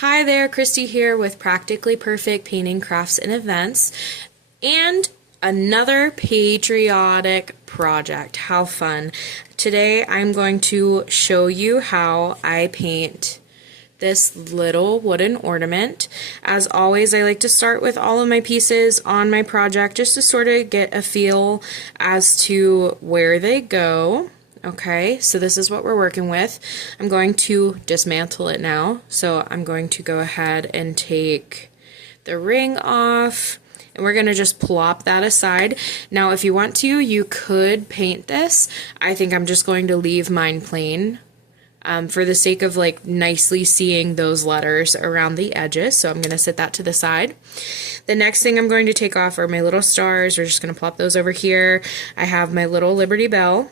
Hi there, Christy here with Practically Perfect Painting Crafts and Events and another patriotic project. How fun. Today I'm going to show you how I paint this little wooden ornament. As always, I like to start with all of my pieces on my project just to sort of get a feel as to where they go. Okay, so this is what we're working with. I'm going to dismantle it now. So I'm going to go ahead and take the ring off, and we're going to just plop that aside. Now, if you want to, you could paint this. I think I'm just going to leave mine plain for the sake of like nicely seeing those letters around the edges. So I'm going to set that to the side. The next thing I'm going to take off are my little stars. We're just going to plop those over here. I have my little Liberty Bell,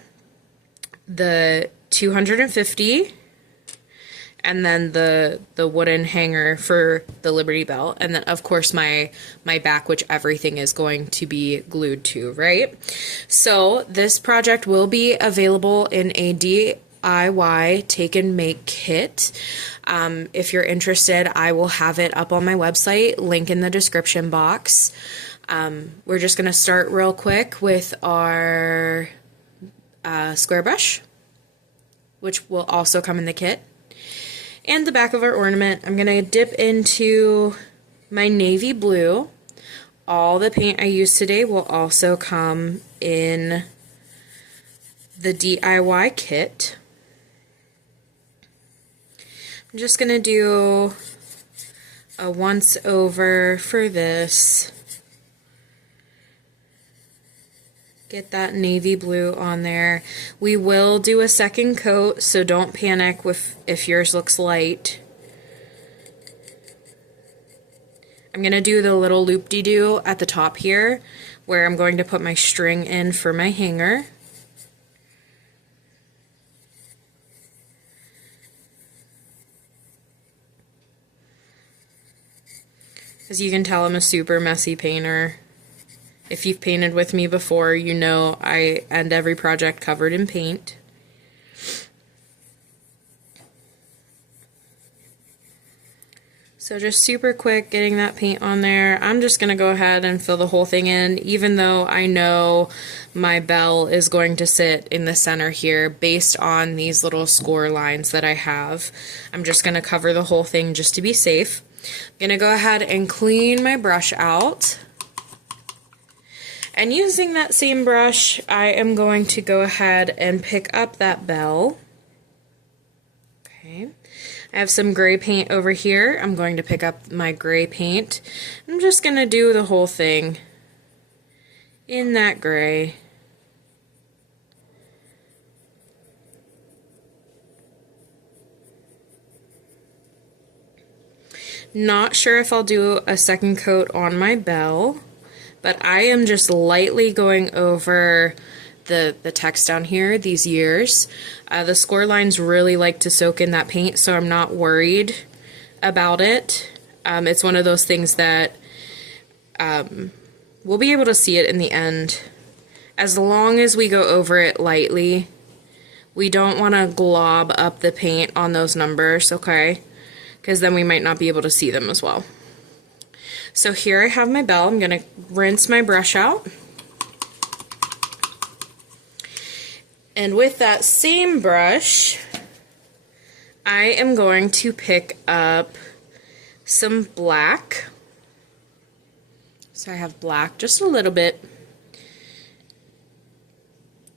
the 250, and then the wooden hanger for the Liberty Bell, and then of course my back, which everything is going to be glued to, right? So this project will be available in a DIY take and make kit. If you're interested, I will have it up on my website, link in the description box. We're just going to start real quick with our square brush, which will also come in the kit, and the back of our ornament. I'm going to dip into my navy blue. All the paint I use today will also come in the DIY kit. I'm just going to do a once over for this. Get that navy blue on there. We will do a second coat, so don't panic if yours looks light. I'm going to do the little loop-de-doo at the top here, where I'm going to put my string in for my hanger. As you can tell, I'm a super messy painter. If you've painted with me before, you know I end every project covered in paint. So just super quick getting that paint on there. I'm just going to go ahead and fill the whole thing in, even though I know my bell is going to sit in the center here based on these little score lines that I have. I'm just going to cover the whole thing just to be safe. I'm going to go ahead and clean my brush out. And using that same brush, I am going to go ahead and pick up that bell. Okay. I have some gray paint over here. I'm going to pick up my gray paint. I'm just going to do the whole thing in that gray. Not sure if I'll do a second coat on my bell, but I am just lightly going over the text down here, these years. The score lines really like to soak in that paint, so I'm not worried about it. It's one of those things that we'll be able to see it in the end. As long as we go over it lightly, we don't want to glob up the paint on those numbers, okay? Because then we might not be able to see them as well. So here I have my bell. I'm going to rinse my brush out. And with that same brush, I am going to pick up some black. So I have black, just a little bit.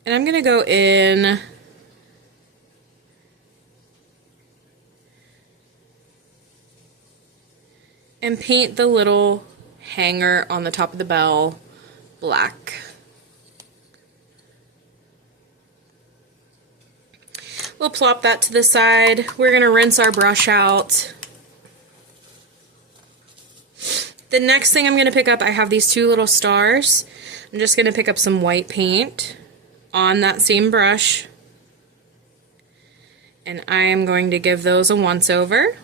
And I'm going to go in and paint the little hanger on the top of the bell black. We'll plop that to the side. We're going to rinse our brush out. The next thing I'm going to pick up, I have these two little stars. I'm just going to pick up some white paint on that same brush, and I am going to give those a once over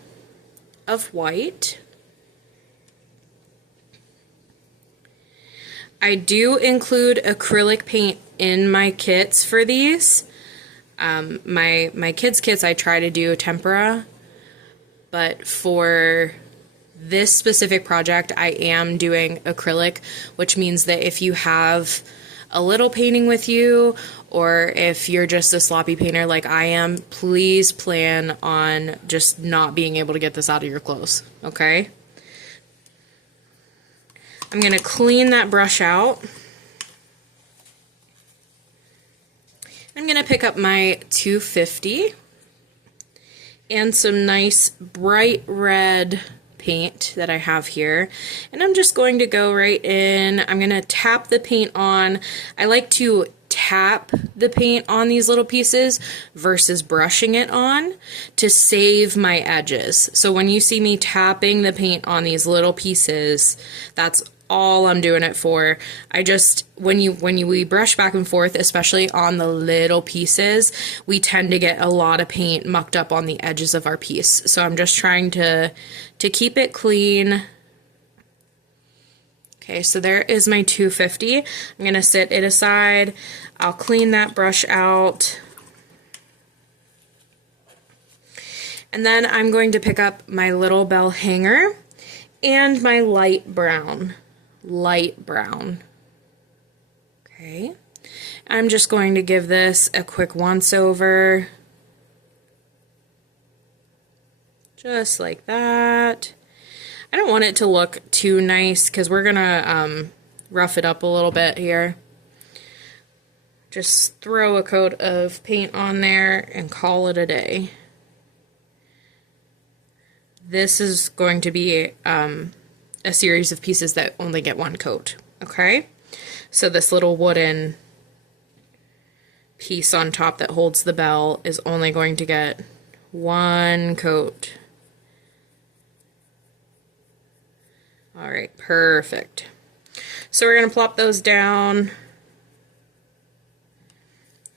of white. I do include acrylic paint in my kits for these. My kids' kits I try to do tempera, but for this specific project, I am doing acrylic, which means that if you have a little painting with you, or if you're just a sloppy painter like I am, please plan on just not being able to get this out of your clothes, okay? I'm going to clean that brush out. I'm going to pick up my 250 and some nice bright red paint that I have here, and I'm just going to go right in. I'm going to tap the paint on. I like to tap the paint on these little pieces versus brushing it on to save my edges. So when you see me tapping the paint on these little pieces, that's all I'm doing it for. I just, when we brush back and forth, especially on the little pieces, we tend to get a lot of paint mucked up on the edges of our piece. So I'm just trying to keep it clean. Okay, so there is my 250. I'm gonna set it aside. I'll clean that brush out. And then I'm going to pick up my little bell hanger and my light brown. Okay, I'm just going to give this a quick once over, just like that. I don't want it to look too nice because we're gonna rough it up a little bit here. Just throw a coat of paint on there and call it a day. This is going to be a series of pieces that only get one coat, okay? So this little wooden piece on top that holds the bell is only going to get one coat. All right, perfect. So we're gonna plop those down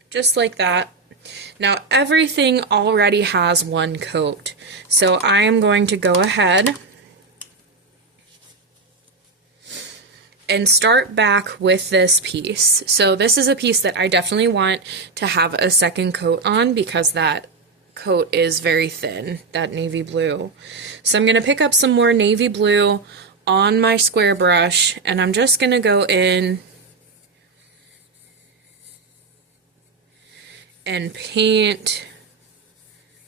just like that. Now everything already has one coat, so I am going to go ahead and start back with this piece. So this is a piece that I definitely want to have a second coat on because that coat is very thin, that navy blue. So I'm gonna pick up some more navy blue on my square brush, and I'm just gonna go in and paint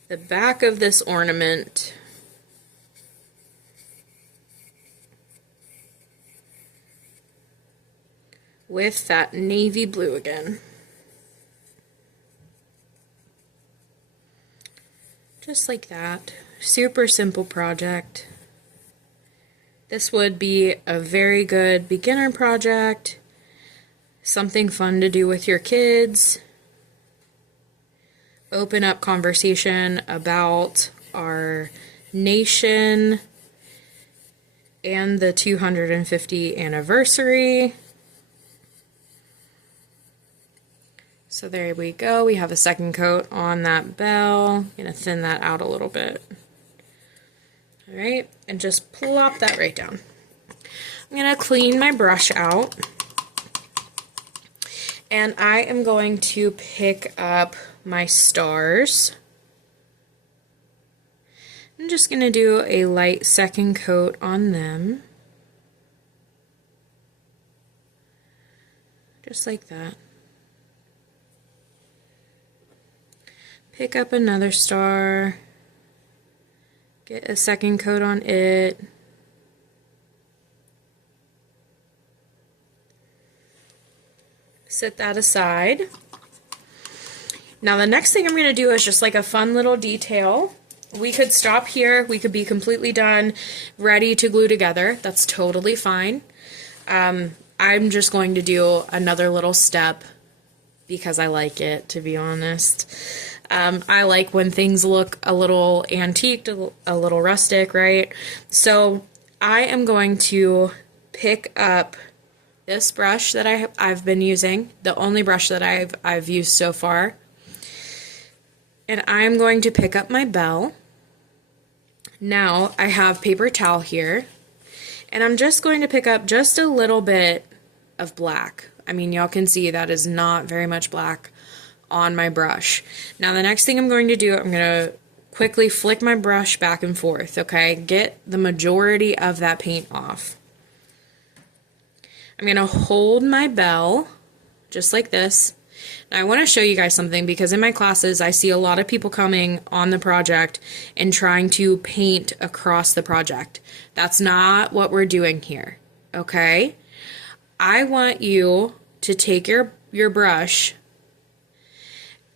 the back of this ornament with that navy blue again. Just like that. Super simple project. This would be a very good beginner project, something fun to do with your kids. Open up conversation about our nation and the 250th anniversary. So there we go. We have a second coat on that bell. I'm gonna thin that out a little bit. All right, and just plop that right down. I'm gonna clean my brush out, and I am going to pick up my stars. I'm just gonna do a light second coat on them. Just like that. Pick up another star, get a second coat on it. Set that aside. Now the next thing I'm going to do is just like a fun little detail. We could stop here, we could be completely done, ready to glue together. That's totally fine. I'm just going to do another little step because I like it, to be honest. I like when things look a little antiqued, a little rustic, right? So I am going to pick up this brush that I've been using, the only brush that I've used so far, and I'm going to pick up my bell. Now I have paper towel here, and I'm just going to pick up just a little bit of black. I mean, y'all can see that is not very much black on my brush. Now the next thing I'm going to do, I'm going to quickly flick my brush back and forth, okay? Get the majority of that paint off. I'm going to hold my bell just like this. Now I want to show you guys something because in my classes I see a lot of people coming on the project and trying to paint across the project. That's not what we're doing here, okay? I want you to take your brush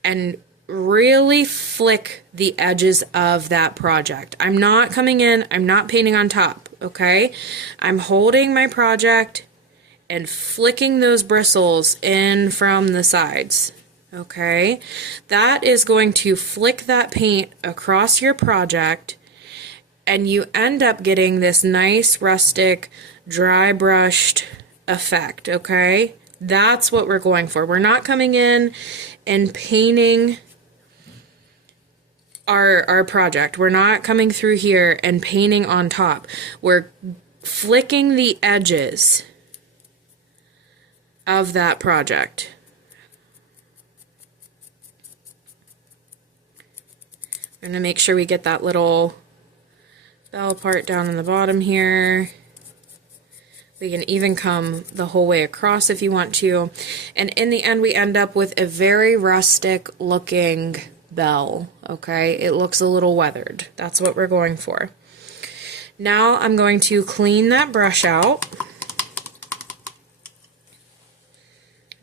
and really flick the edges of that project. I'm not coming in, I'm not painting on top, okay? I'm holding my project and flicking those bristles in from the sides, okay? That is going to flick that paint across your project, and you end up getting this nice rustic, dry brushed effect, okay? That's what we're going for. We're not coming in and painting our project. We're not coming through here and painting on top. We're flicking the edges of that project. I'm going to make sure we get that little bell part down on the bottom here. We can even come the whole way across if you want to. And in the end, we end up with a very rustic looking bell, okay? It looks a little weathered. That's what we're going for. Now I'm going to clean that brush out.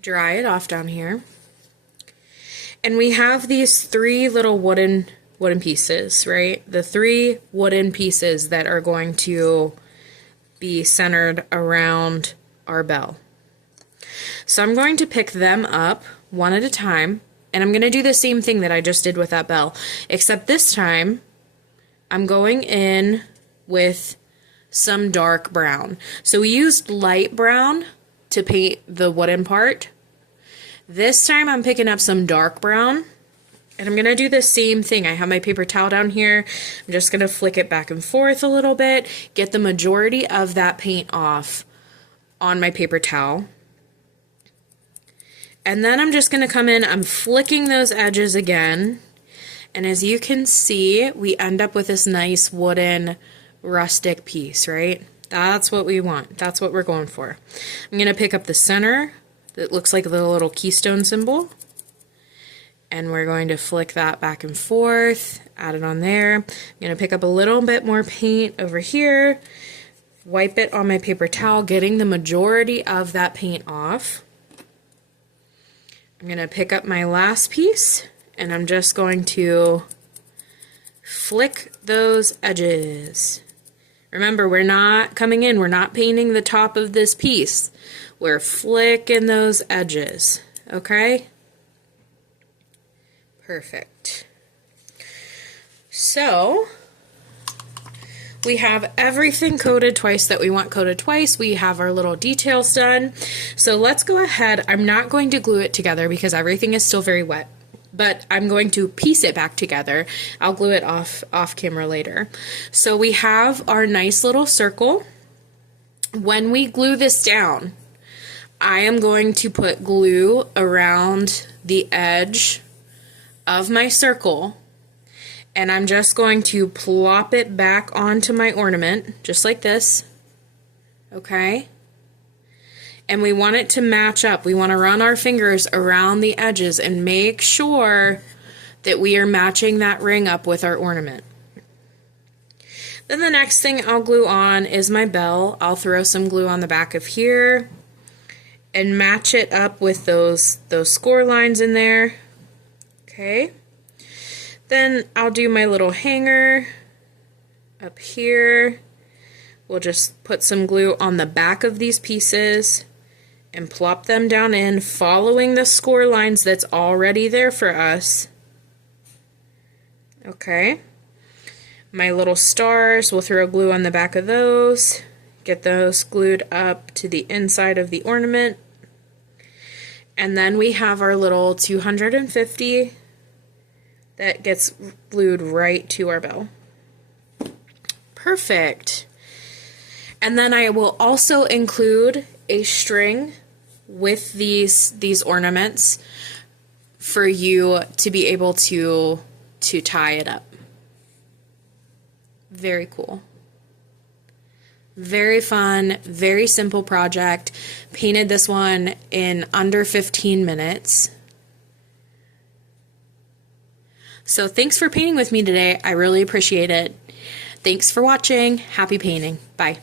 Dry it off down here. And we have these three little wooden pieces, right? The three wooden pieces that are going to be centered around our bell. So I'm going to pick them up one at a time, and I'm going to do the same thing that I just did with that bell, except this time I'm going in with some dark brown. So we used light brown to paint the wooden part. This time I'm picking up some dark brown, and I'm going to do the same thing. I have my paper towel down here. I'm just going to flick it back and forth a little bit, get the majority of that paint off on my paper towel. And then I'm just going to come in, I'm flicking those edges again, and as you can see, we end up with this nice wooden rustic piece, right? That's what we want. That's what we're going for. I'm going to pick up the center that looks like the little keystone symbol, and we're going to flick that back and forth, add it on there. I'm going to pick up a little bit more paint over here, wipe it on my paper towel, getting the majority of that paint off. I'm going to pick up my last piece, and I'm just going to flick those edges. Remember, we're not coming in, we're not painting the top of this piece. We're flicking those edges, okay? Perfect. So, we have everything coated twice that we want coated twice. We have our little details done. So let's go ahead. I'm not going to glue it together because everything is still very wet, but I'm going to piece it back together. I'll glue it off camera later. So we have our nice little circle. When we glue this down, I am going to put glue around the edge of my circle, and I'm just going to plop it back onto my ornament, just like this, okay? And we want it to match up. We want to run our fingers around the edges and make sure that we are matching that ring up with our ornament. Then the next thing I'll glue on is my bell. I'll throw some glue on the back of here and match it up with those score lines in there, okay? Then I'll do my little hanger up here. We'll just put some glue on the back of these pieces and plop them down in, following the score lines that's already there for us. Okay. My little stars, we'll throw glue on the back of those, get those glued up to the inside of the ornament. And then we have our little 250 that gets glued right to our bell. Perfect. And then I will also include a string with these ornaments for you to be able to tie it up. Very cool. Very fun, very simple project. Painted this one in under 15 minutes. So thanks for painting with me today. I really appreciate it. Thanks for watching. Happy painting. Bye.